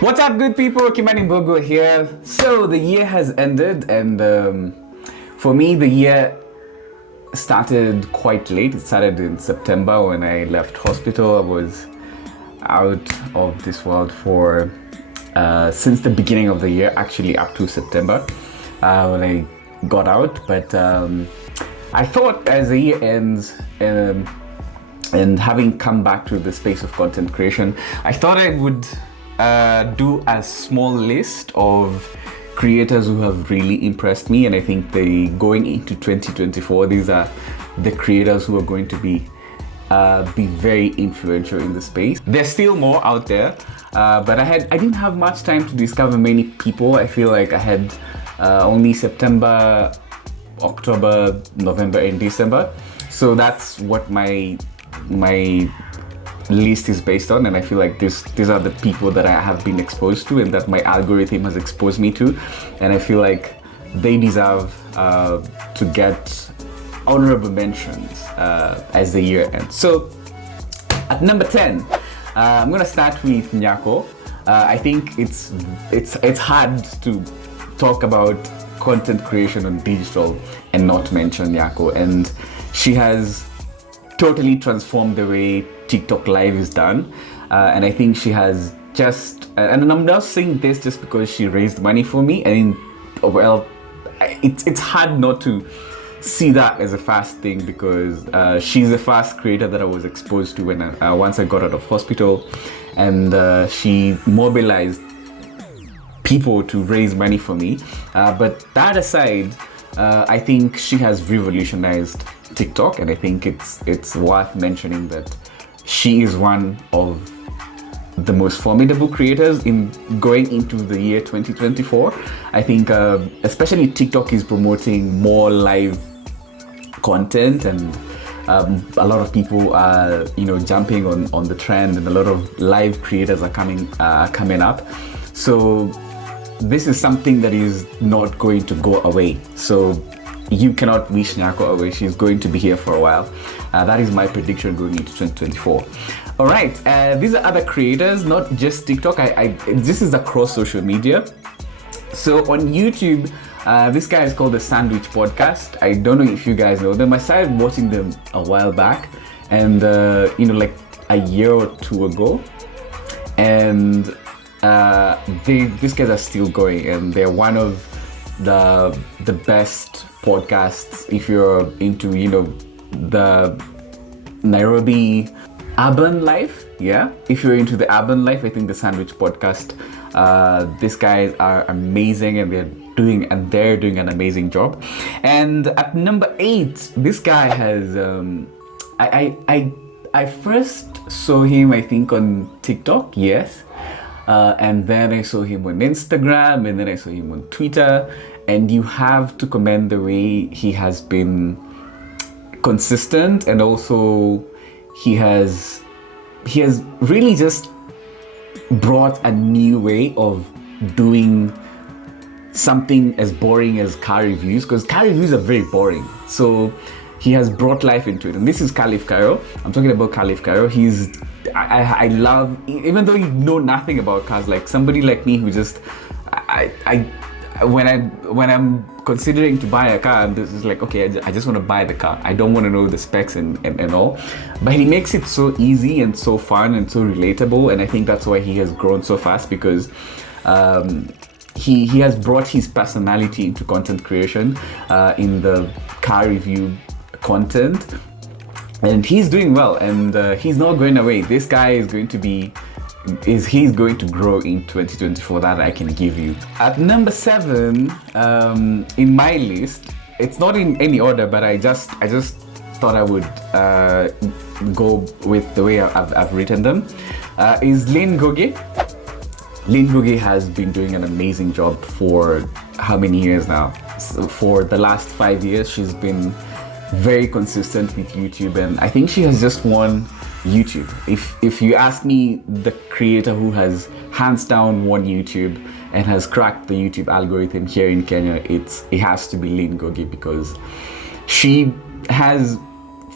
What's up, good people? Kimani Bogo here. So the year has ended, and for me, the year started quite late. It started in September when I left hospital. I was out of this world for since the beginning of the year, actually up to September when I got out. But I thought as the year ends, and having come back to the space of content creation, I thought I would do a small list of creators who have really impressed me, and I think going into 2024, these are the creators who are going to be very influential in the space. There's still more out there, but I didn't have much time to discover many people. I feel like I had only September, October, November, and December. So that's what my list is based on, and I feel like these are the people that I have been exposed to and that my algorithm has exposed me to, and I feel like they deserve to get honorable mentions as the year ends. So at number 10, I'm gonna start with Nyako. I think it's hard to talk about content creation on digital and not mention Nyako, and she has totally transformed the way TikTok Live is done, and I think she has and I'm not saying this just because she raised money for me. I mean, well, it's hard not to see that as a fast thing, because she's the first creator that I was exposed to when once I got out of hospital, and she mobilized people to raise money for me. But that aside, I think she has revolutionized TikTok, and I think it's worth mentioning that she is one of the most formidable creators in going into the year 2024. I think especially TikTok is promoting more live content, and a lot of people are jumping on the trend, and a lot of live creators are coming up. So this is something that is not going to go away. So you cannot wish Nyako away. She's going to be here for a while. That is my prediction going into 2024. All right, these are other creators, not just TikTok. This is across social media. So on YouTube, this guy is called the Sandwich Podcast. I don't know if you guys know them. I started watching them a while back, and like a year or two ago, and these guys are still going, and they're one of the best podcasts if you're into the Nairobi urban life. Yeah, if you're into the urban life, I think the Sandwich Podcast, these guys are amazing, and they're doing an amazing job. And at number 8, this guy has I first saw him, I think, on TikTok, yes, and then I saw him on Instagram, and then I saw him on Twitter. And you have to commend the way he has been consistent, and also he has really just brought a new way of doing something as boring as car reviews, because car reviews are very boring. So he has brought life into it, and this is KARWAH. I'm talking about KARWAH. I love, even though you know nothing about cars, like somebody like me who just when I'm considering to buy a car, this is like, okay, I just want to buy the car. I don't want to know the specs and all. But he makes it so easy and so fun and so relatable, and I think that's why he has grown so fast, because he has brought his personality into content creation in the car review content, and he's doing well, and he's not going away. This guy is going to he's going to grow in 2024, that I can give you. At number 7, in my list, it's not in any order, but I just thought I would go with the way I've written them, is Lynn Goge. Lynn Goge has been doing an amazing job for how many years now? So for the last 5 years, she's been very consistent with YouTube, and I think she has just won YouTube. If you ask me, the creator who has hands down won YouTube and has cracked the YouTube algorithm here in Kenya, it has to be Lynn Goge, because she has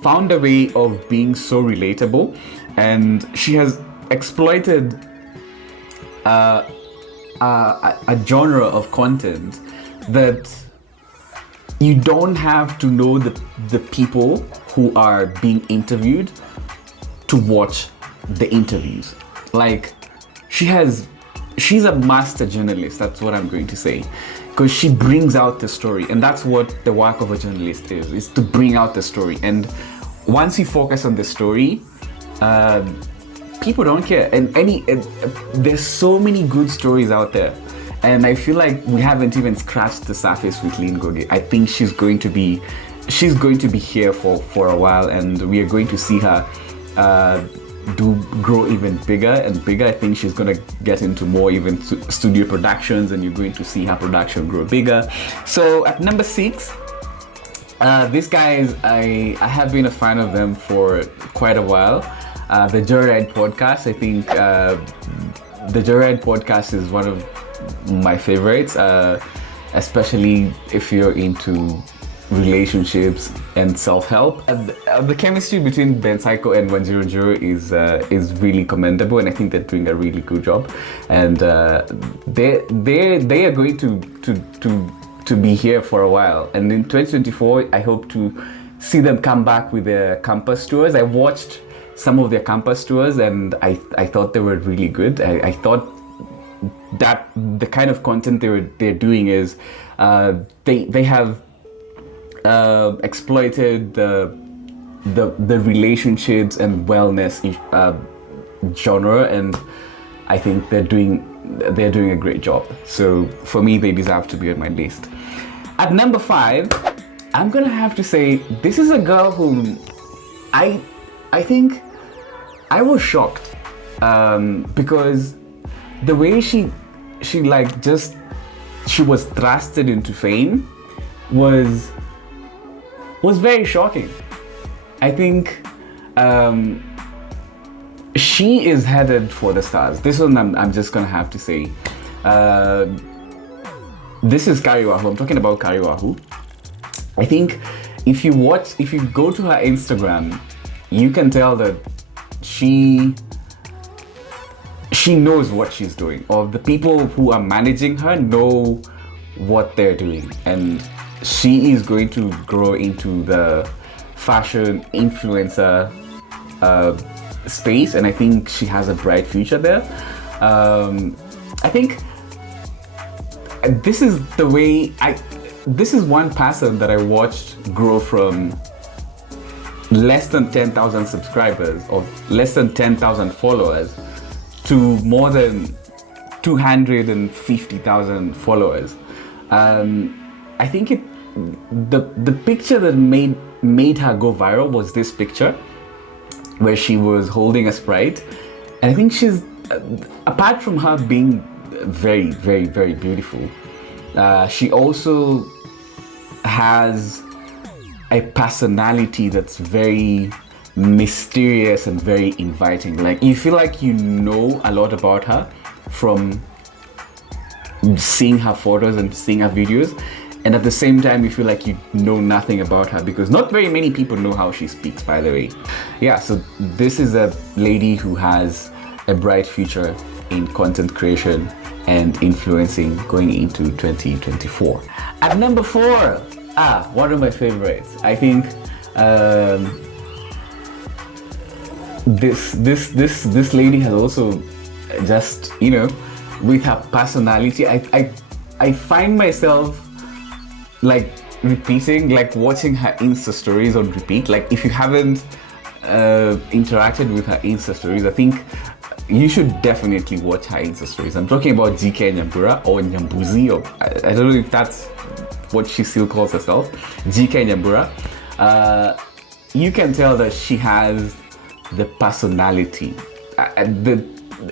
found a way of being so relatable, and she has exploited a genre of content that you don't have to know the people who are being interviewed to watch the interviews. Like, she's a master journalist, that's what I'm going to say, because she brings out the story, and that's what the work of a journalist is to bring out the story. And once you focus on the story, people don't care. And there's so many good stories out there, and I feel like we haven't even scratched the surface with Lynn Goge. I think she's going to be here for a while, and we are going to see her grow even bigger and bigger. I think she's gonna get into more even studio productions, and you're going to see her production grow bigger. So at number 6, these guys, I have been a fan of them for quite a while. The JADE podcast, I think the JADE podcast is one of my favorites, especially if you're into relationships and self-help. The chemistry between Ben Psycho and 100 is really commendable, and I think they're doing a really good job. And they are going to be here for a while. And in 2024, I hope to see them come back with their campus tours. I watched some of their campus tours, and I thought they were really good. I thought that the kind of content they're doing is they have exploited the relationships and wellness genre, and I think they're doing a great job. So for me, they deserve to be on my list. At number 5, I'm gonna have to say this is a girl whom I think I was shocked because the way she was thrusted into fame was very shocking. I think she is headed for the stars. This one I'm just gonna have to say. This is KARWAH. I'm talking about KARWAH. I think if you go to her Instagram, you can tell that she knows what she's doing, or the people who are managing her know what they're doing, and she is going to grow into the fashion influencer space, and I think she has a bright future there. I think this is this is one person that I watched grow from less than 10,000 subscribers or less than 10,000 followers to more than 250,000 followers. I think the picture that made her go viral was this picture where she was holding a Sprite, and I think she's, apart from her being very, very, very beautiful, she also has a personality that's very mysterious and very inviting. Like, you feel like you know a lot about her from seeing her photos and seeing her videos, and at the same time you feel like you know nothing about her, because not very many people know how she speaks, by the way. Yeah, so this is a lady who has a bright future in content creation and influencing going into 2024. At number 4, one of my favorites. I think this lady has also just, you know, with her personality, I find myself like repeating, like watching her Insta stories on repeat. Like, if you haven't interacted with her Insta stories, I think you should definitely watch her Insta stories. I'm talking about GK Nyambura, or Nyambuzi, or I don't know if that's what she still calls herself, GK Nyambura. You can tell that she has the personality.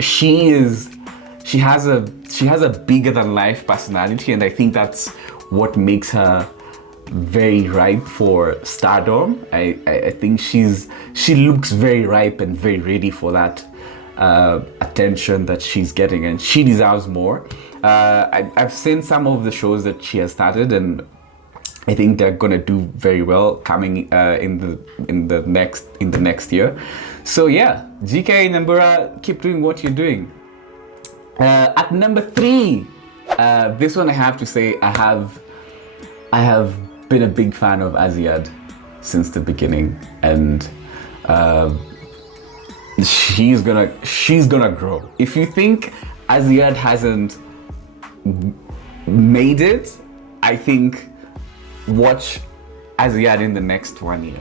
She has a bigger than life personality, and I think that's what makes her very ripe for stardom. I think she looks very ripe and very ready for that attention that she's getting, and she deserves more. I've seen some of the shows that she has started, and I think they're gonna do very well coming in the next year. So yeah, GK Nyambura, keep doing what you're doing. At number 3, this one I have to say I have been a big fan of Aziad since the beginning, and she's gonna grow. If you think Aziad hasn't made it, I think watch Aziad in the next 1 year.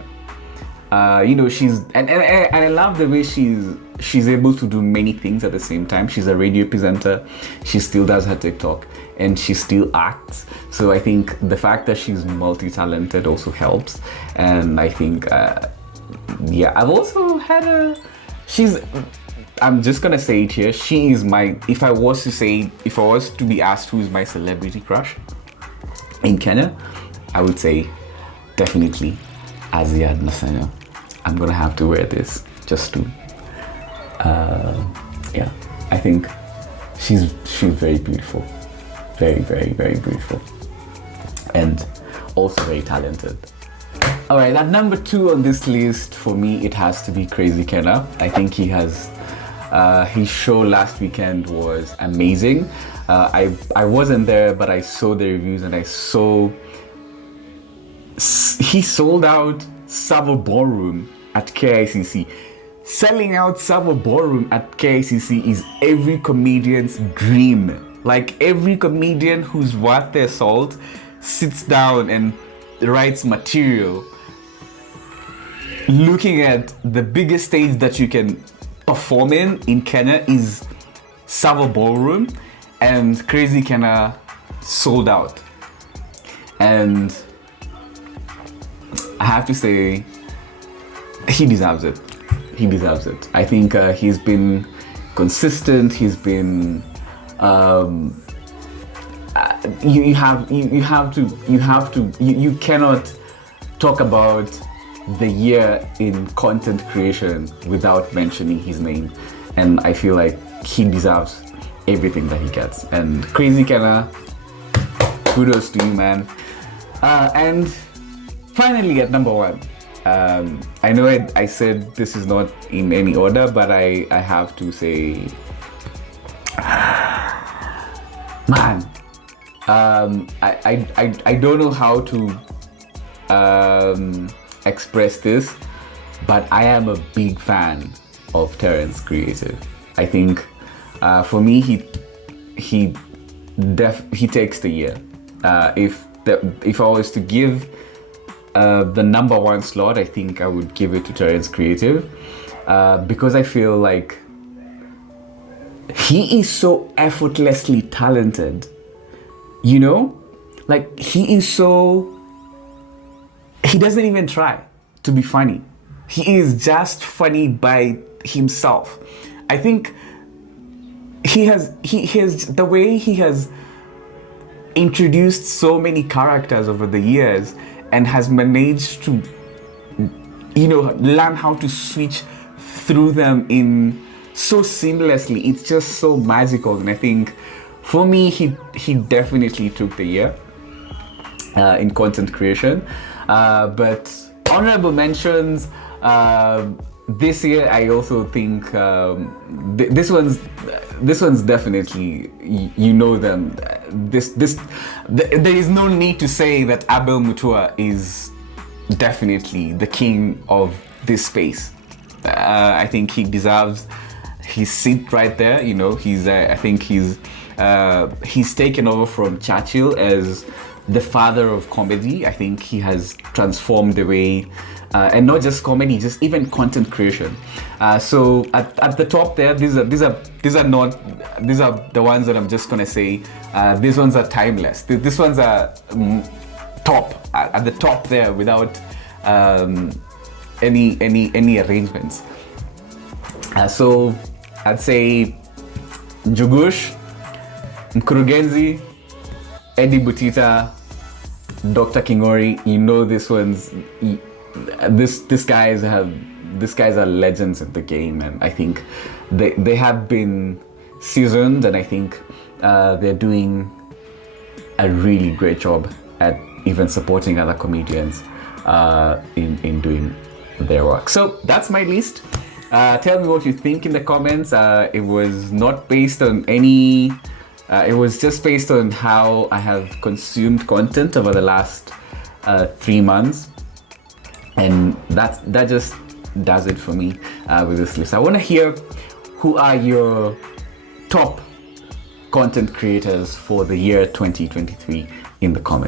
She's and I love the way she's able to do many things at the same time. She's a radio presenter, she still does her TikTok, and she still acts. So I think the fact that she's multi-talented also helps. And I think I've also had I'm just gonna say it here, she is my, if I was to be asked who's my celebrity crush in Kenya, I would say definitely Aziad Nasanya. I'm gonna have to wear this just to I think she's very beautiful, very, very, very beautiful, and also very talented. All right, at number 2 on this list for me, it has to be Crazy Kenna. I think he has his show last weekend was amazing. I wasn't there, but I saw the reviews, and I saw he sold out Savo Ballroom at KICC. Selling out Savo Ballroom at KICC is every comedian's dream. Like, every comedian who's worth their salt sits down and writes material looking at the biggest stage that you can perform in Kenya is Savo Ballroom, and Crazy Kenna sold out. And I have to say, he deserves it. He deserves it. I think he's been consistent. He's been. You cannot talk about the year in content creation without mentioning his name, and I feel like he deserves everything that he gets. And Crazy Kenna, kudos to you, man. And finally, at number 1. I know I said this is not in any order, but I have to say, man, I don't know how to express this, but I am a big fan of Terrence Creative. I think for me, he takes the year. If I was to give the number 1 slot, I think I would give it to Terrence Creative, because I feel like he is so effortlessly talented, like he doesn't even try to be funny. He is just funny by himself. I think he has the way he has introduced so many characters over the years and has managed to, learn how to switch through them in so seamlessly. It's just so magical. And I think for me, he definitely took the year in content creation. But honorable mentions, this year I also think this one's definitely, them. There is no need to say that Abel Mutua is definitely the king of this space. I think he deserves his seat right there. I think he's taken over from Churchill as the father of comedy. I think he has transformed the way, and not just comedy, just even content creation. So at the top there, these are the ones that I'm just gonna say. These ones are timeless. These ones are top at the top there without any arrangements. So I'd say Njugush, Mkurugenzi, Eddie Butita, Dr. Kingori. These guys are legends of the game, and I think they have been seasoned, and I think they're doing a really great job at even supporting other comedians in doing their work. So that's my list. Tell me what you think in the comments. It was not based on any. It was just based on how I have consumed content over the last 3 months, and that just does it for me with this list. I want to hear who are your top content creators for the year 2023 in the comments.